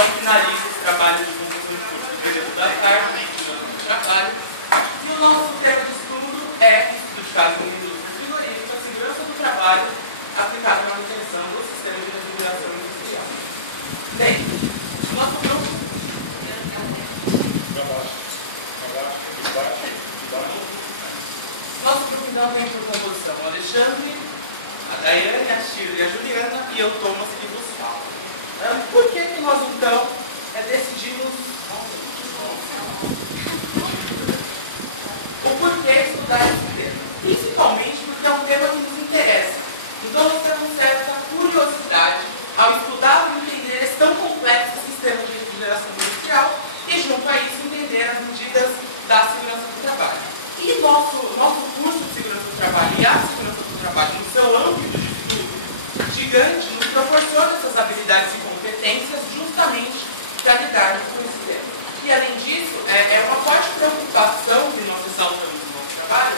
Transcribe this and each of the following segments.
Então, finaliza esse trabalho de conclusão de curso do período da tarde, do trabalho. E o nosso tema de estudo é estudo de casos em indústria frigorífica, segurança do trabalho aplicado na manutenção do sistema de refrigeração industrial. Bem, nosso grupo... Nosso grupo então tem por composição o Alexandre, a Daiane, a Shirley e a Juliana, e eu, Thomas, que vos falo. Por que nós então decidimos o porquê estudar esse tema? Principalmente porque é um tema que nos interessa. Então nós temos certa curiosidade ao estudar e entender esse tão complexo sistema de refrigeração industrial e, junto a isso, entender as medidas da segurança do trabalho. E nosso curso de segurança do trabalho e a segurança do trabalho, no seu âmbito de estudo gigante, nos proporciona essas habilidades e competências justamente para lidar com esse tema. E, além disso, é uma forte preocupação que nós ressaltamos no nosso trabalho,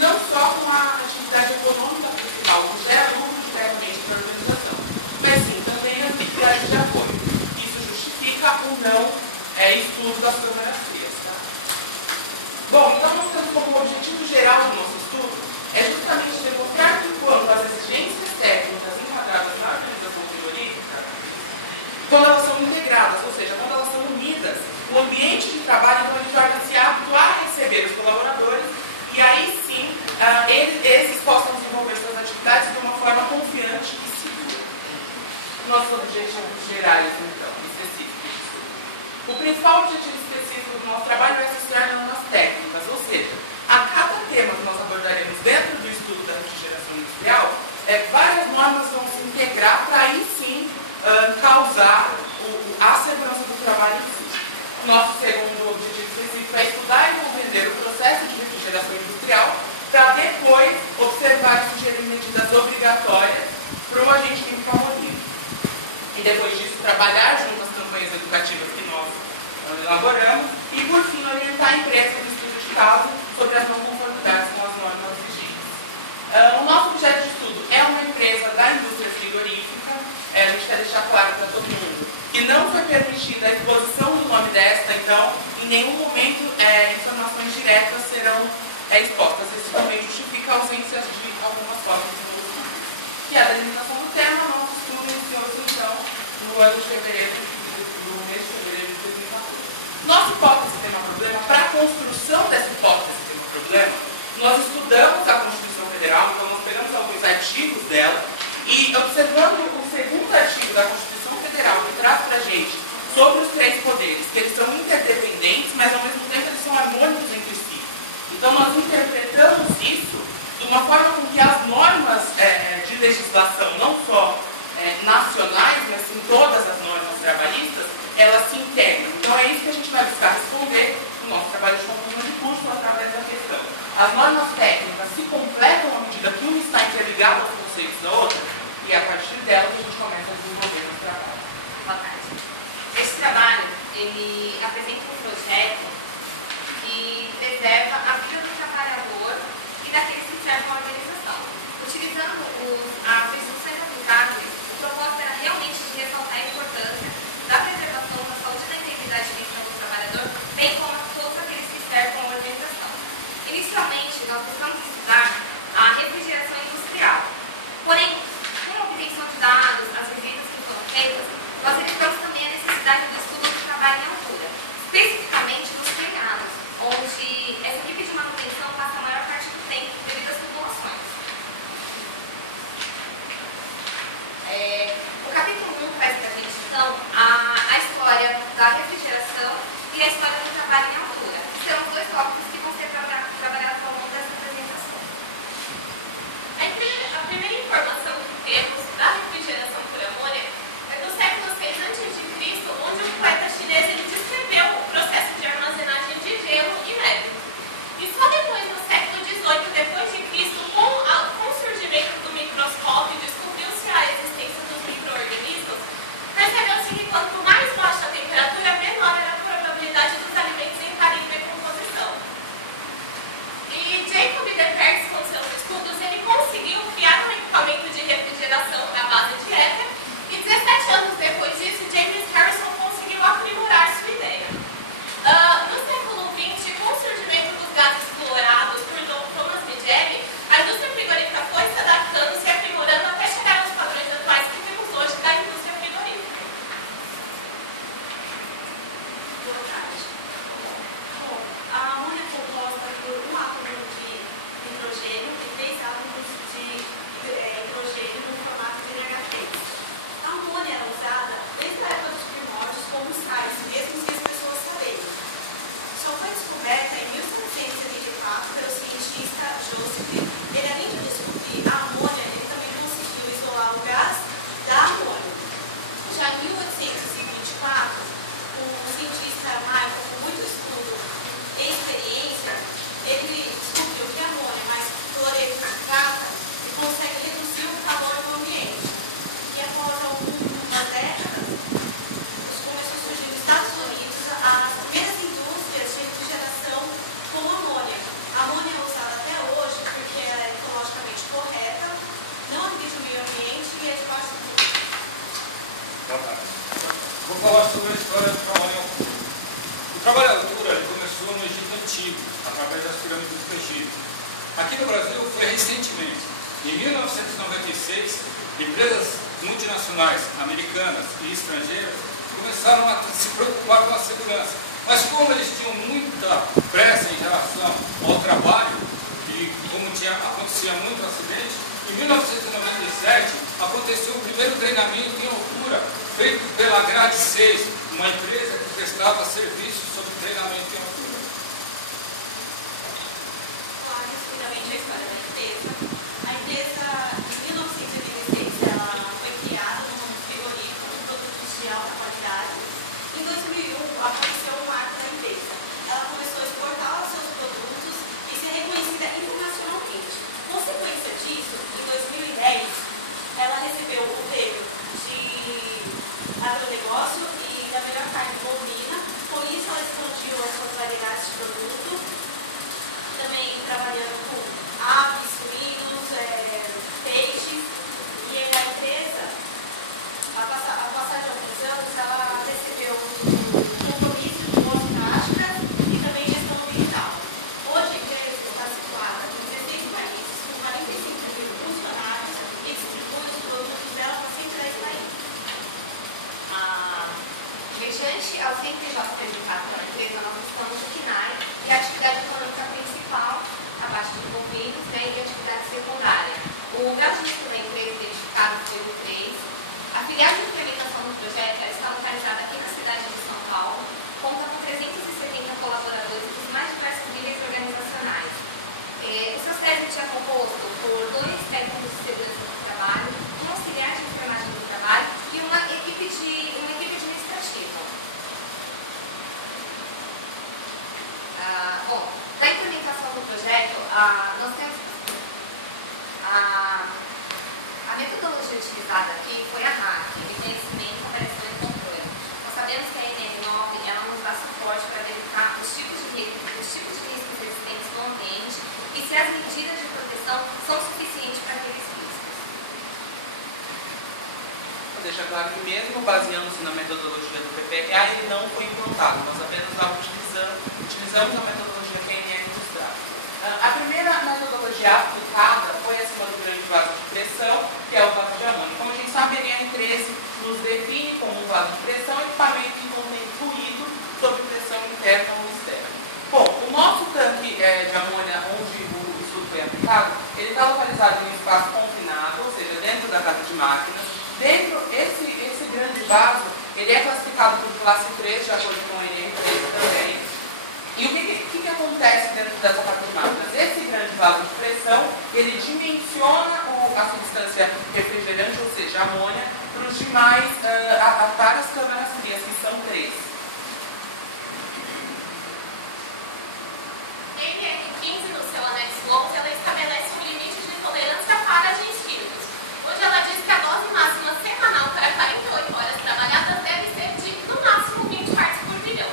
não só com a atividade econômica principal, que gera lucro diretamente para a organização, mas sim também a atividade de apoio. Isso justifica ou não estudo das câmaras frias. Tá? Bom, então nós temos como objetivo geral do nosso estudo justamente demonstrar que quando as exigências técnicas enquadradas na organização frigorífica, quando elas são integradas, ou seja, quando elas são unidas, o ambiente de trabalho então, ele torna-se apto a receber os colaboradores e aí sim esses possam desenvolver suas atividades de uma forma confiante e segura. Nossos objetivos gerais, então, específicos. O principal objetivo específico do nosso trabalho é associar normas técnicas, ou seja, a cada tema que nós abordaremos dentro do estudo da refrigeração industrial, várias normas vão se integrar para aí sim causar a segurança do trabalho em si. Nosso segundo objetivo específico é estudar e compreender o processo de refrigeração industrial para depois observar e sugerir medidas obrigatórias para o agente químico amoníaco. E depois disso, trabalhar junto às campanhas educativas que nós elaboramos e, por fim, orientar a empresa no estudo de caso sobre as não conformidades com as normas vigentes. O nosso objeto de estudo é uma empresa da indústria frigorífica. A gente quer deixar claro para todo mundo que não foi permitida a exposição do nome desta, então, em nenhum momento informações diretas serão expostas. Isso também justifica a ausência de algumas formas de evolução. E a delimitação do tema, nosso estudo iniciou-se, então, no ano de fevereiro, no mês de fevereiro de 2014. Nossa hipótese tema-problema, para a construção dessa hipótese tema-problema, nós estudamos a Constituição Federal, então nós pegamos alguns artigos dela e observando o segundo artigo da Constituição Federal, que traz para a gente sobre os três poderes, que eles são interdependentes, mas ao mesmo tempo eles são harmônicos entre si. Então nós interpretamos isso de uma forma com que as normas de legislação, não só nacionais, mas sim todas as normas trabalhistas, elas se integram. Então é isso que a gente vai buscar responder no nosso trabalho de conclusão de curso através da questão. As normas técnicas se completam à medida que uma está interligada aos conceitos da outra, e a partir delas a gente começa a desenvolver o trabalho. Boa tarde. Esse trabalho, ele apresenta um projeto que preserva a vida do trabalhador e daqueles que servem a organização. Utilizando as instruções aplicáveis, o propósito era realmente de ressaltar a importância da preservação da saúde e da integridade física do trabalhador, bem como a todos aqueles que servem a organização. Inicialmente, nós buscamos estudar a refrigeração industrial. Porém, com a obtenção de dados, as visitas que foram feitas, nós verificamos também a Vou falar sobre a história do trabalho em altura. O trabalho em altura ele começou no Egito Antigo, através das pirâmides do Egito. Aqui no Brasil foi recentemente. Em 1996, empresas multinacionais americanas e estrangeiras começaram a se preocupar com a segurança. Mas como eles tinham muita pressa em relação ao trabalho, e como acontecia muito acidente, em 1997 aconteceu o primeiro treinamento em altura, feito pela Grade 6, uma empresa que prestava serviços sobre treinamento em altura. Claro, resumidamente a história da empresa. A empresa, em 1986, ela foi criada no ramo frigorífico, com produtos de alta qualidade. Em 2001, aconteceu um marco da empresa. Ela começou a exportar os seus produtos e ser reconhecida internacionalmente. Consequência disso, em 2010, ela recebeu o prêmio de agronegócio e da melhor carne bovina. Com isso, ela expandiu as suas variedades de produto, também trabalhando com aves, suínos, peixes. E a empresa, a passagem de alguns anos, ela recebeu o compromisso de boas práticas e também gestão ambiental. Hoje, a empresa está situada em 16 países, com 45 mil funcionários e distribui os produtos dela para 110 países. Mediante ao CNPJ apresentado pela empresa, nós estamos no CNAE e a atividade econômica principal, abaixo de bovinos, e a atividade secundária. O grau de risco da empresa identificado foi o 3. A filial de implementação do projeto está localizada aqui na cidade de São Paulo, conta com 370 colaboradores dos mais diversos níveis organizacionais. O seu serviço é composto por 2 técnicos de segurança do trabalho, um auxiliar de enfermagem do trabalho e uma equipe administrativa. Bom, na implementação do projeto, nós temos a metodologia utilizada aqui foi a RAC, reconhecimento, avaliação e controle. Nós sabemos que a NR9 ela nos dá suporte para verificar os tipos de riscos existentes no ambiente e se as medidas de proteção são suficientes para aqueles riscos. Deixa claro que mesmo baseando-se na metodologia do PPRA, ele não foi implantado. Nós apenas utilizamos a metodologia que a NR nos dá. A primeira metodologia aplicada foi acima do grande vaso de pressão, que é o vaso de amônia. Como a gente sabe, a NR13 nos define como um vaso de pressão equipamento que contém fluido sob pressão interna ou externa. Bom, o nosso tanque de amônia, onde o estudo foi aplicado, ele está localizado em um espaço confinado, ou seja, dentro da casa de máquinas. Dentro, esse grande vaso, ele é classificado por classe 3, de acordo com a NR3 também. E o que acontece dentro dessa casa de máquinas? Esse grande vaso de pressão, ele dimensiona a substância refrigerante, ou seja, a amônia, para os demais, para as câmaras frias, que são 3. A NR15, no seu anexo 11, ela estabelece um limite de tolerância para de espíritos, onde ela diz que a dose máxima semanal para 48 horas trabalhadas deve ser de, no máximo, 20 partes por milhão.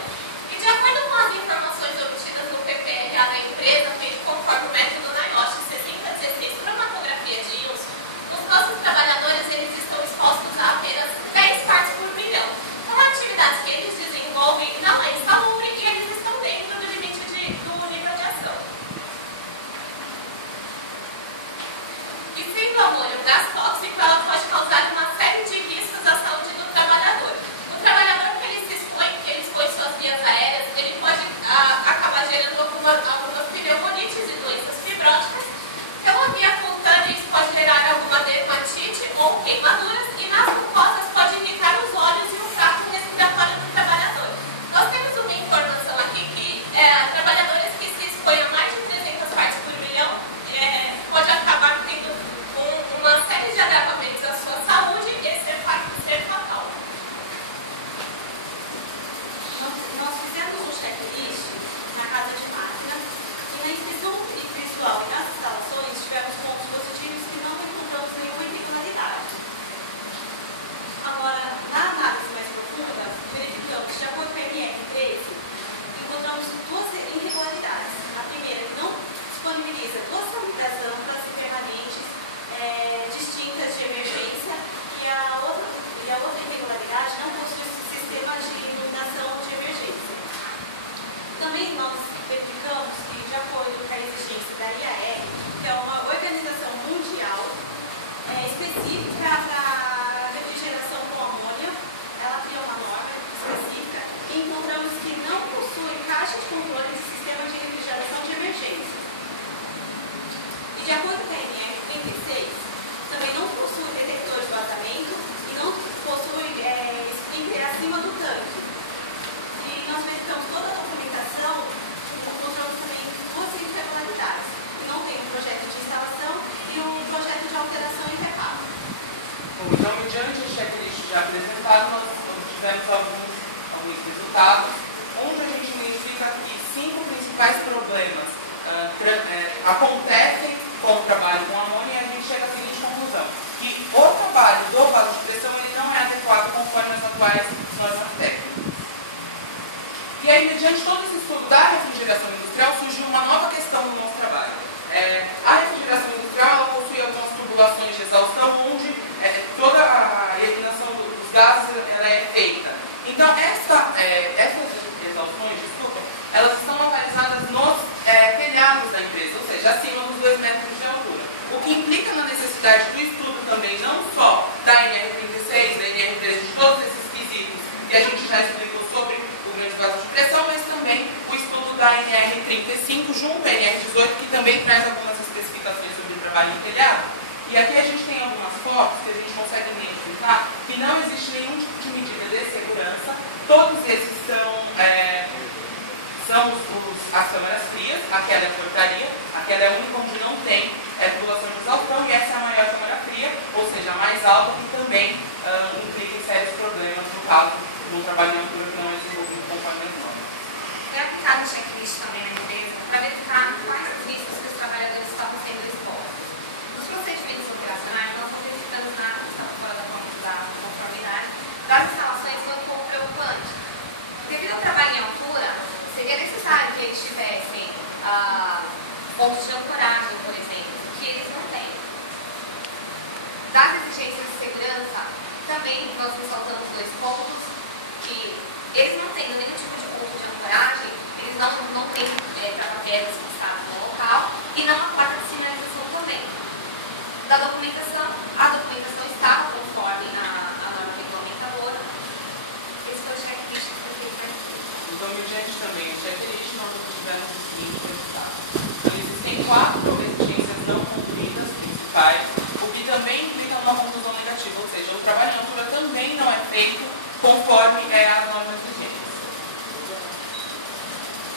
E de acordo com as informações obtidas no PPRA da empresa, feito conforme o método NIOSH 6016 cromatografia de íons, os nossos trabalhadores eles estão expostos a apenas 10 partes por milhão. Então, a atividade que eles desenvolvem não é insalubre e eles estão dentro do limite do nível de ação. E sendo o amônio um gás tóxico, ela pode causar uma série de riscos à saúde do trabalhador. O trabalhador que ele se expõe, que ele expõe suas vias aéreas, ele pode acabar gerando algumas pneumonites e doenças fibróticas. Pela via cutânea, isso pode gerar alguma dermatite ou queimaduras, e nas mucosas pode irritar os olhos e o trato respiratório do trabalhador. Nós temos uma informação aqui que trabalhadores que se expõem a mais de 300 partes por milhão pode acabar tendo uma série de agravamentos à sua saúde e ser fatal. Nós fizemos um checklist na casa de máquina e na inspeção visual e nas instalações tivemos pontos positivos que não encontramos nenhuma irregularidade. Agora, na análise mais profunda, verificamos que, de acordo com a NR13, encontramos 2 irregularidades. A primeira, que não disponibiliza 2 sanitas amplas e permanentes distintas de emergência, e a outra irregularidade não possui controle de sistema de refrigeração de emergência. E de acordo com a NR 36, também não possui detector de vazamento e não possui sprinkler acima do tanque. E nós verificamos toda a documentação, encontramos também duas irregularidades. Não tem um projeto de instalação e um projeto de alteração e reparo. Bom, então, mediante o checklist já apresentado, nós tivemos alguns resultados, onde a gente identifica que 5 principais problemas acontecem com o trabalho com amônia, e a gente chega à seguinte conclusão, que o trabalho do vaso de pressão ele não é adequado conforme as atuais normas técnicas. E aí, mediante todo esse estudo da refrigeração industrial, surgiu uma nova questão no nosso trabalho. A refrigeração industrial ela possui algumas tubulações de exaustão, onde toda a eliminação dos gases ela é feita. Então, essas exaustões, elas estão localizadas nos telhados da empresa, ou seja, acima dos 2 metros de altura. O que implica na necessidade do estudo também, não só da NR36, da NR13, de todos esses quesitos que a gente já explicou sobre o grande vaso de pressão, mas também o estudo da NR35 junto à NR18, que também traz algumas especificações sobre o trabalho em telhado. E aqui a gente tem algumas fotos que a gente consegue identificar que não existe nenhum tipo de medida de segurança. Todos esses são as câmaras frias, aquela é a portaria, aquela é a única onde não tem tubulação de exaustão, e essa é a maior câmara fria, ou seja, a mais alta, que também implica em sérios problemas no caso de um trabalho em altura que não é desenvolvido conforme as normas. Foi aplicado o checklist também na empresa para verificar quais os riscos que os trabalhadores estavam sendo expostos. Nos procedimentos operacionais, nós não verificamos nada que estava fora da conformidade das instalações foi um pouco preocupante. Devido ao trabalho em altura, seria necessário que eles tivessem pontos de ancoragem, por exemplo, que eles não têm. Das exigências de segurança, também nós ressaltamos 2 pontos, que eles não tendo nenhum tipo de ponto de ancoragem, eles não têm trava-quedas passadas no local e não há placa de sinalização também. Da documentação, a documentação estava conforme a norma regulamentadora. Esse foi o checklist que foi feito para aqui. Então, mediante também o checklist, nós tivemos os seguintes resultados. Então, existem 4 exigências não cumpridas principais, o que também implica uma conclusão negativa, ou seja, o trabalho em altura também não é feito conforme as normas vigentes.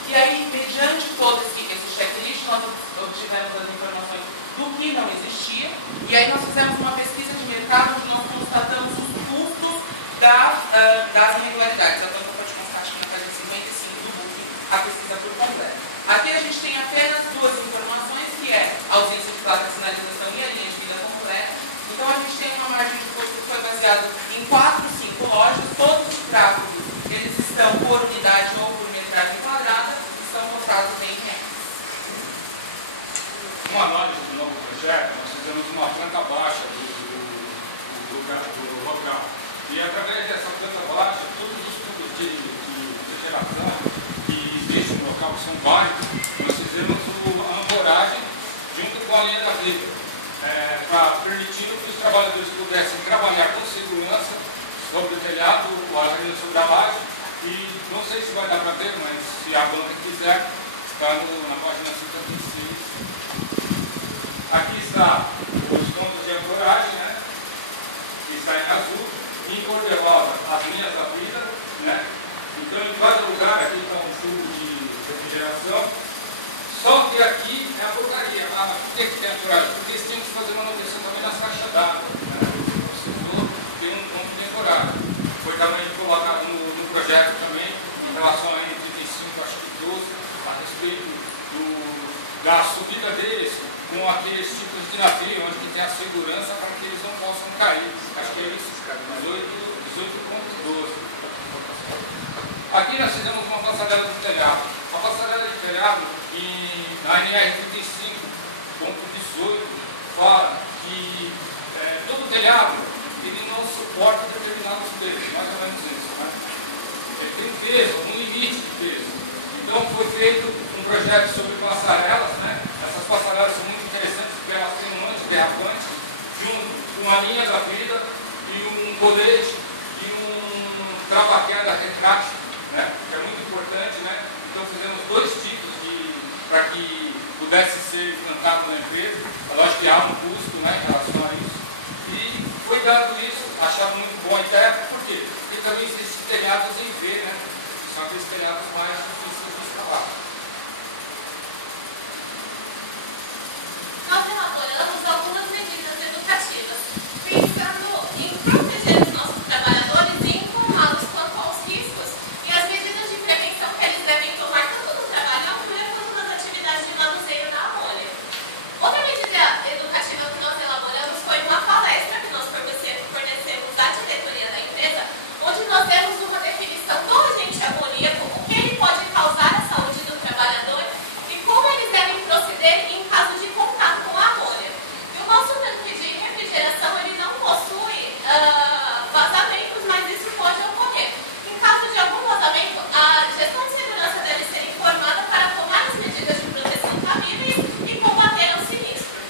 E aí, mediante todo esse checklist, nós obtivemos as informações do que não existia, e aí nós fizemos uma pesquisa de mercado onde nós constatamos os custos das irregularidades. A Tampa pode constar, acho que na página 55 do book, a pesquisa por completo. Aqui a gente tem apenas 2 informações, que é a ausência de placa de sinalização e a linha de vida completa. Então a gente tem uma margem de custo que foi baseada em 4, 5 lojas, todos os gráficos, eles estão por unidade ou por metragem quadrada, estão cotados em reais. Uma análise do novo projeto, nós fizemos uma planta baixa do local. E através dessa planta baixa, todos os tipos de refrigeração que existem no local, que são vários, nós fizemos a ancoragem junto com a linha da vida, para permitir que os trabalhadores pudessem trabalhar com segurança sobre o telhado, a organização da laje. E não sei se vai dar para ver, mas se a banca quiser, está na página 56. Aqui está os pontos de ancoragem, né, que está em azul, em cor de rosa as linhas da vida, né. Então em cada lugar aqui está um tubo de refrigeração, só que aqui é a porcaria. Por que tem ancoragem? Porque eles têm que fazer manutenção também nas caixas d'água, né? O setor tem um ponto de ancoragem. Foi também colocado no projeto também, em relação a N35, acho que 12, a respeito da subida deles com aqueles tipos de navio, onde tem a segurança para que eles não possam cair. Acho que é isso, 18.12. Aqui nós fizemos uma passarela de telhado. A passarela de telhado, na NR35.18, fala que todo telhado ele não suporta determinados pesos, mais ou menos isso, né? Ele tem peso, um limite de peso. Então foi feito um projeto sobre passarelas, né? Essas passarelas são muito interessantes porque elas têm um antiderrapante, junto com uma linha da vida e um colete e um trava-queda retrátil, né? Que é muito importante, né? Então fizemos para que pudesse ser implantado na empresa. É lógico que há um custo, né, em relação a isso. E foi dado isso, achado muito bom a ideia, por quê? Porque também existem telhados em V, né? São aqueles telhados mais difíceis de escalar. Nós elaboramos algumas medidas educativas, pensando em proteger os nossos trabalhadores e informá-los quanto aos riscos e as medidas de prevenção que eles devem tomar tanto no trabalho na altura quanto nas atividades de manuseio da amônia. Outra medida educativa que nós elaboramos foi uma palestra que nós fornecemos à diretoria da empresa, onde nós demos uma definição do agente amoníaco, o que ele pode causar à saúde do trabalhador e como eles devem proceder em caso de contato com a amônia. E o nosso tanque de refrigeração ele não possui vazamentos, mas isso pode ocorrer. Em caso de algum vazamento, a gestão de segurança deve ser informada para tomar as medidas de proteção cabíveis e combater o sinistro.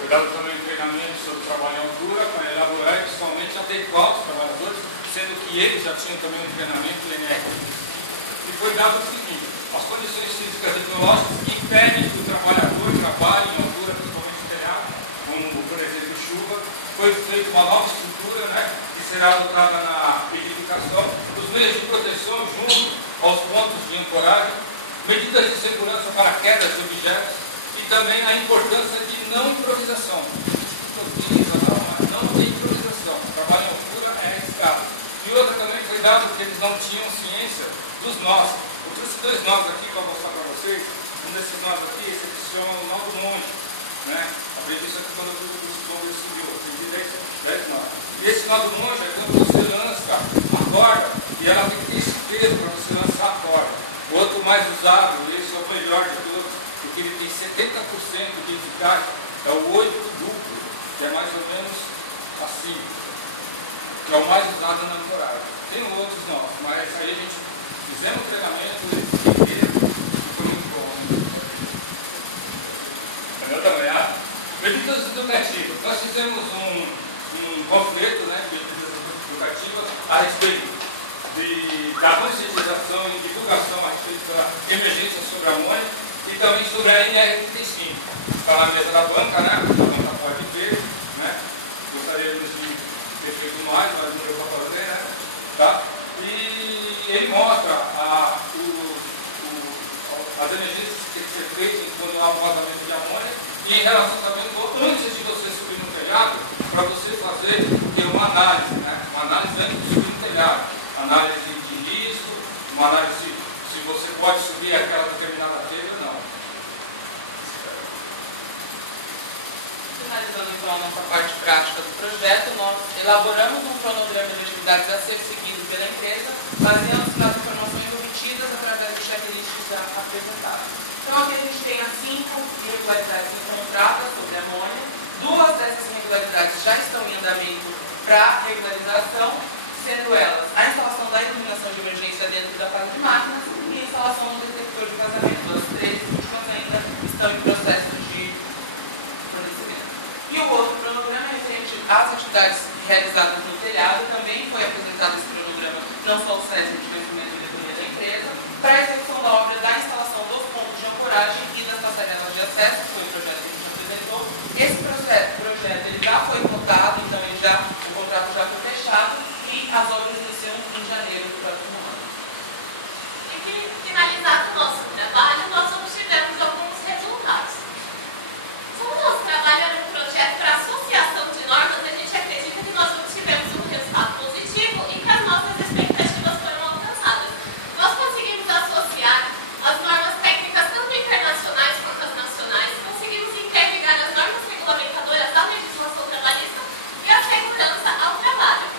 Cuidado também em treinamento sobre trabalho em altura, para elaborar e principalmente adequar os trabalhadores, sendo que eles já tinham também um treinamento enérgico. E foi dado o seguinte: as condições físicas e tecnológicas impedem que o trabalhador trabalhe em altura, principalmente em telhado, como por exemplo chuva. Foi feita uma nova estrutura, né, que será adotada na edificação, os meios de proteção junto aos pontos de ancoragem, medidas de segurança para quedas de objetos e também a importância de não improvisação. Não tem improvisação. O trabalho em altura é arriscado. E outra também foi dado que eles não tinham ciência dos nós. Eu trouxe 2 nós aqui para mostrar para vocês. Um desses nós aqui, esse aqui se chama o nó do monge. Né? Aprendi isso aqui quando eu fiz o curso de bombeiro civil. Aprendi 10 nós. E esse nó do monge é quando você lança a corda e ela tem que ter esse peso para você lançar a corda. O outro mais usado, esse é o melhor de todos, porque ele tem 70% de eficácia, é o 8 duplo, que é mais ou menos assim, que é o mais usado na ancoragem. Tem outros não, mas aí a gente fizemos treinamento inteiro e foi muito bom. Entendeu também? Medidas educativas. Nós fizemos um panfleto, né, de medidas educativas a respeito da conscientização e divulgação a respeito da emergência sobre a amônia e também sobre a NR35. Está na mesa da banca, né? A banca pode ver, né? Gostaria de ter feito mais, mas não deu para fazer, né? Tá? E ele mostra as emergências que tem que ser feitas quando há um vazamento de amônia e em relação também, antes de você subir no telhado, para você fazer uma análise, né? Uma análise antes de subir no telhado. Análise de risco, uma análise se você pode subir aquela determinada telha ou não. Finalizando então a nossa parte prática do projeto, nós elaboramos um cronograma de atividades a ser seguido pela empresa, baseando-se nas informações obtidas através do checklist apresentado. Então aqui a gente tem as 5 irregularidades encontradas sobre a amônia. 2 dessas irregularidades já estão em andamento para regularização, sendo elas a instalação da iluminação de emergência dentro da fase de máquinas e a instalação do detector de vazamento. As 3 últimas ainda estão em processo de fornecimento. E o outro cronograma referente às atividades realizadas no telhado, também foi apresentado esse cronograma, não só o SESC, mas também a diretoria da empresa, para a execução da obra da instalação dos pontos de ancoragem e das passarelas de acesso, que foi o projeto que a gente apresentou. Esse projeto ele já foi votado, então o contrato já foi fechado, e as obras iniciam em janeiro do próximo ano. E que finalizado o nosso trabalho, nós obtivemos alguns resultados. Como nós trabalhamos no projeto para associação de normas, a gente acredita que nós obtivemos um resultado positivo e que as nossas expectativas foram alcançadas. Nós conseguimos associar as normas técnicas tanto internacionais quanto as nacionais, conseguimos interligar as normas regulamentadoras da legislação trabalhista e a segurança ao trabalho.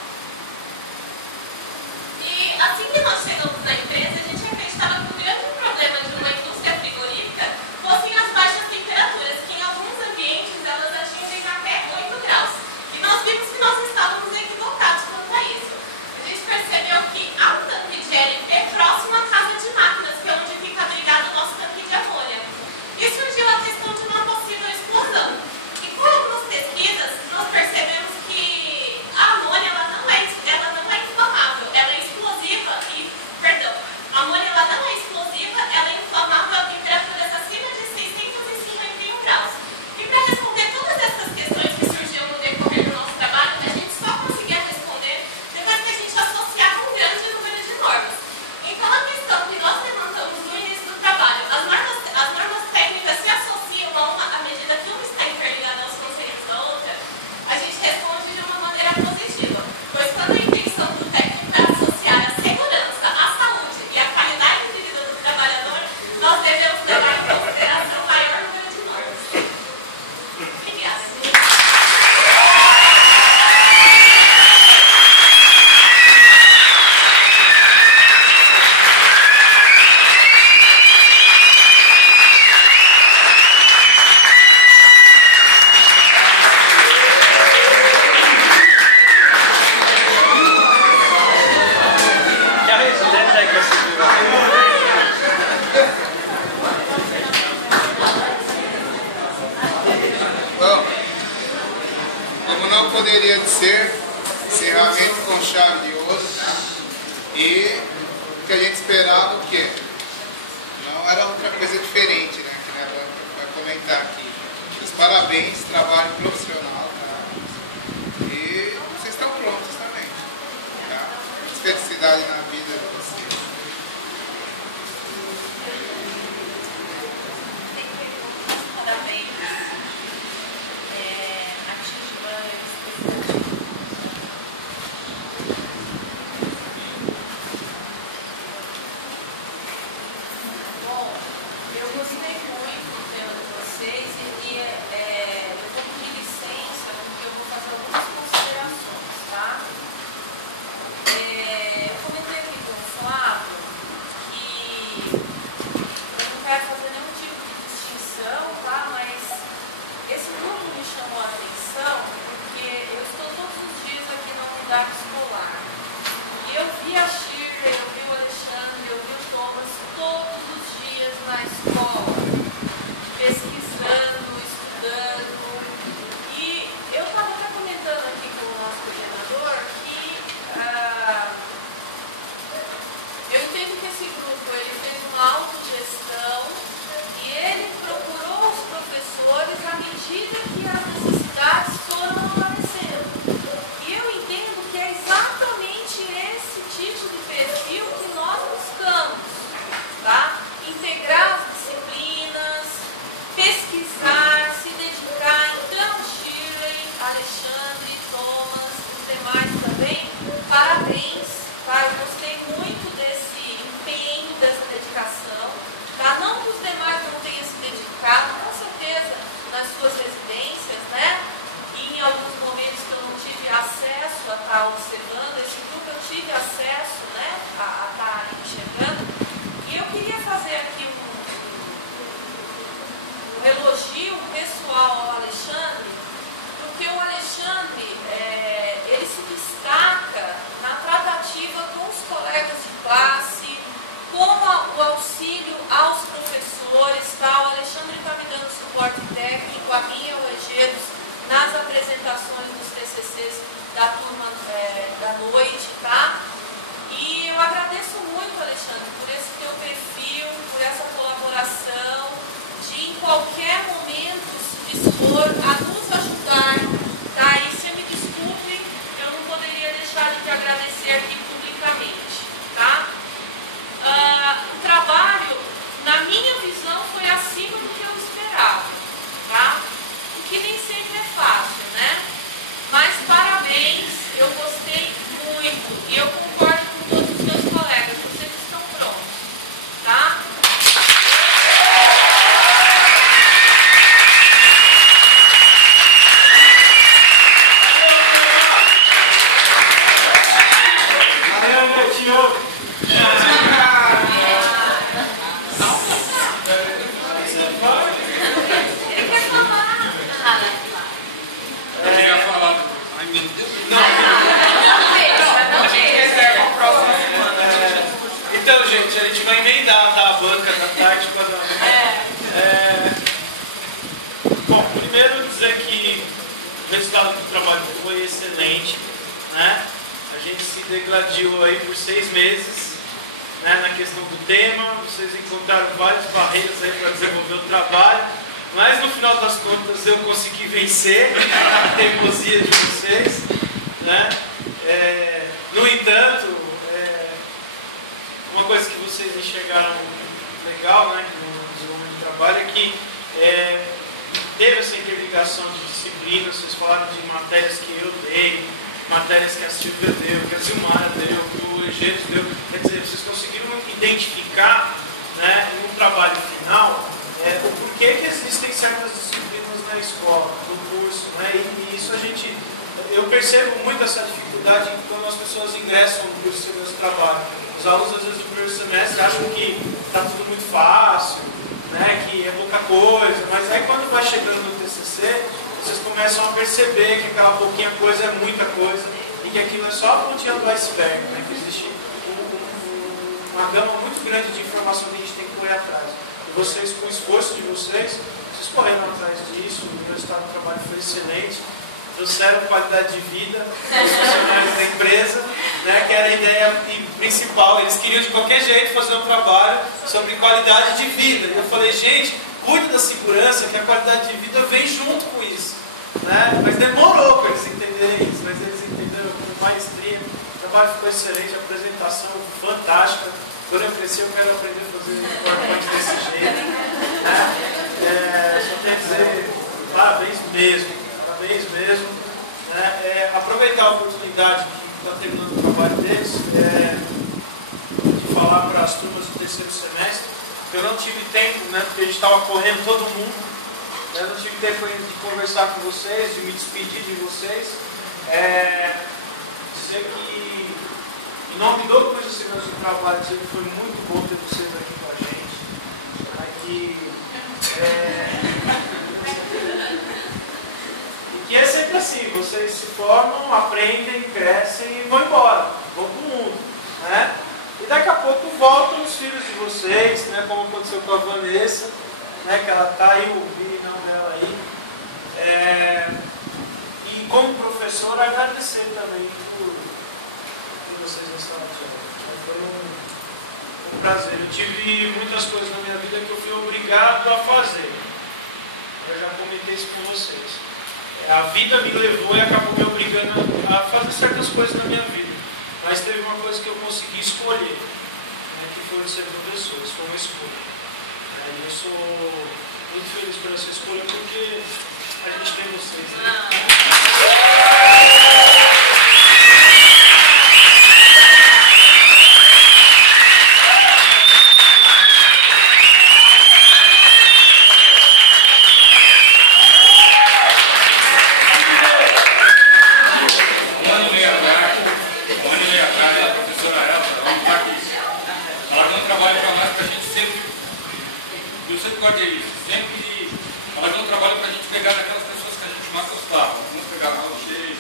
com chave de ouro, né? E o que a gente esperava, o quê? Não era outra coisa diferente, né? Que a banca vai comentar aqui. Os parabéns, trabalho profissional, tá? E vocês estão prontos também, tá? Felicidade na vida de vocês. Parabéns. Atingiu a expectativa. Bom, eu gostei muito do tema de vocês e eu vou pedir licença porque eu vou fazer algumas considerações, tá? Eu comentei aqui com o Flávio que eu não quero fazer nenhum tipo de distinção, tá? Mas esse grupo me chamou a atenção porque eu estou todos os dias aqui na unidade escolar. E eu vi a Shirley, eu vi o Alexandre, eu vi o Thomas todos os dias na escola, pesquisando, estudando. E eu estava até comentando aqui com o nosso coordenador que eu entendo que esse grupo ele fez uma autogestão e ele procurou os professores à medida que as necessidades foram aparecendo. E eu entendo que é exatamente esse tipo de perfil que nós buscamos, tá? Integrar as disciplinas, pesquisar, se dedicar. Então, Shirley, Alexandre, Thomas, os demais também, parabéns, tá? Eu gostei muito desse empenho, dessa dedicação, tá? Não que os demais não tenham se dedicado, com certeza, nas suas residências, né? E em alguns momentos que eu não tive acesso a estar observando, esse grupo eu tive acesso, né? A estar enxergando. E eu queria fazer aqui um elogio pessoal ao Alexandre, porque o Alexandre, ele se destaca na tratativa com os colegas de classe, com o auxílio aos professores, tá? O Alexandre está me dando suporte técnico, a mim e ao Egedos, nas apresentações dos TCCs da turma da noite, tá? E eu agradeço muito, Alexandre, por esse teu perfil, por essa colaboração, de em qualquer momento se dispor a nos ajudar, tá? E se me desculpe, eu não poderia deixar de te agradecer aqui publicamente, tá? O trabalho, na minha visão, foi acima do que eu esperava, tá? O que nem sempre é fácil, né? Mas parabéns, eu gostei muito e eu concordo com todos os meus colegas, vocês estão prontos, tá? Ele quer falar. Eu ia falar. Ai, meu Deus. A gente reserva o próximo semana. Então, gente, a gente vai emendar, tá? A banca da tarde com a da Bom, primeiro dizer que o resultado do trabalho foi excelente, né? A gente se degladiou aí por 6 meses, né, na questão do tema. Vocês encontraram várias barreiras aí para desenvolver o trabalho, mas no final das contas eu consegui vencer a teimosia de vocês, né? No entanto, uma coisa que vocês enxergaram legal, né, no desenvolvimento do trabalho é que teve essa interligação de disciplinas. Vocês falaram de matérias que eu dei, matérias que a Silvia deu, que a Zilmara deu, que o Egedos deu. Quer dizer, vocês conseguiram identificar, né, no trabalho final o porquê que existem certas disciplinas na escola, no curso, né? E isso eu percebo muito essa dificuldade quando as pessoas ingressam no curso de segurança do trabalho. Os alunos, às vezes, no primeiro semestre acham que está tudo muito fácil, né, que é pouca coisa, mas aí quando vai chegando no TCC, vocês começam a perceber que aquela pouquinha coisa é muita coisa e que aquilo é só a pontinha do iceberg, né, que existe uma gama muito grande de informação que a gente tem que correr atrás. E vocês, com o esforço de vocês correram atrás disso, o resultado do trabalho foi excelente, trouxeram qualidade de vida aos funcionários da empresa né, que era a ideia principal. Eles queriam de qualquer jeito fazer um trabalho sobre qualidade de vida. E eu falei, gente, cuida da segurança, que a qualidade de vida vem junto com isso. Né? Mas demorou para eles entenderem isso, mas eles entenderam com maestria. O trabalho ficou excelente, a apresentação fantástica. Quando eu crescer, eu quero aprender a fazer PowerPoint desse jeito. Né? Só tenho a dizer parabéns mesmo, parabéns mesmo. Né? Aproveitar a oportunidade que está terminando o trabalho deles, de falar para as turmas do terceiro semestre. Eu não tive tempo, né, porque a gente estava correndo todo mundo. Eu não tive tempo de conversar com vocês, de me despedir de vocês. Dizer que, em nome do Núcleo de Segurança do Trabalho, dizer que foi muito bom ter vocês aqui com a gente. E que é sempre assim, vocês se formam, aprendem, crescem e vão embora, vão para o mundo. Né? E daqui a pouco voltam os filhos de vocês, né, como aconteceu com a Vanessa, né, que ela está aí, o não dela aí. E como professor, agradecer também por vocês na sala de aula. Foi um prazer. Eu tive muitas coisas na minha vida que eu fui obrigado a fazer. Eu já comentei isso com vocês. A vida me levou e acabou me obrigando a fazer certas coisas na minha vida. Mas teve uma coisa que eu consegui escolher, né, que foi ser professor. Isso foi uma escolha. E eu sou muito feliz por essa escolha porque a gente tem vocês. Né? Ela deu um trabalho para a gente pegar daquelas pessoas que a gente mais gostava. Vamos pegar Raul Seixas,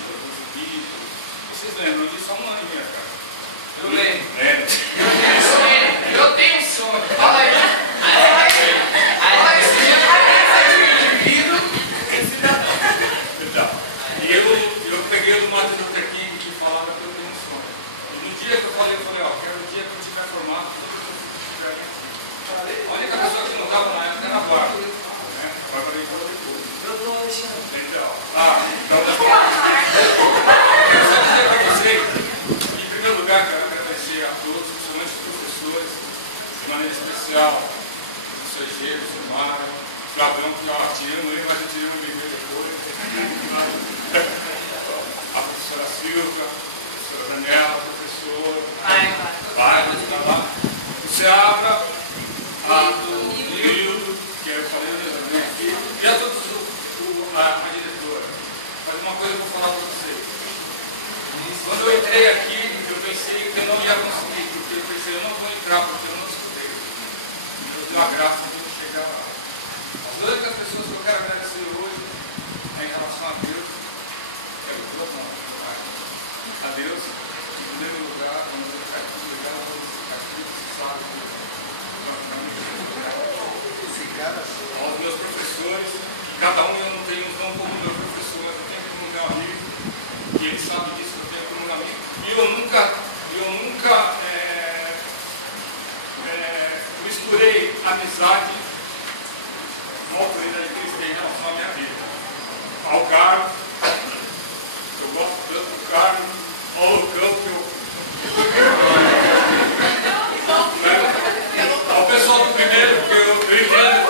vocês lembram disso há um ano e meio, cara? Eu lembro. Eu tenho sono. Fala aí. E eu peguei o do Martin Luther King que falava que eu tenho um sonho. E no dia que eu falei, ó, quero o dia que eu tiver formado, a única pessoa que não estava na época era a Bárbara. Legal. Então, eu só dizer para vocês, em primeiro lugar, quero agradecer a todos, principalmente os professores, de maneira especial, o professor Gêmeo, o professor Mário, o Flavião, que nós tiramos ele, mas eu tirei um vídeo depois. A professora Silvia, a professora Daniela, o professor Bárbara, está lá. O Seabra, o Nildo, que eu falei aqui, e a todos a diretora. Mas uma coisa eu vou falar para vocês. Quando eu entrei aqui, eu pensei que eu não ia conseguir, porque eu pensei, eu não vou entrar, porque eu não estudei. Eu dei uma graça de eu chegar lá. As únicas pessoas que eu quero agradecer hoje é em relação a Deus, é o Deus não, a Deus, em primeiro lugar, quando eu ficar aqui, obrigado a todos aqui, sabe, aos meus professores, cada um eu não tenho um dom como meu professor, eu tenho como meu amigo, e ele sabe disso, eu tenho como meu amigo. E eu nunca misturei amizade com a autoridade que eles têm em relação à minha vida. Ao Carlos, eu gosto tanto do Carlos, ao Lucão, que ao pessoal do primeiro, porque eu entendo.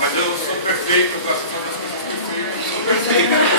Mas eu sou perfeito, eu gosto de fazer as coisas perfeitas, eu sou perfeito.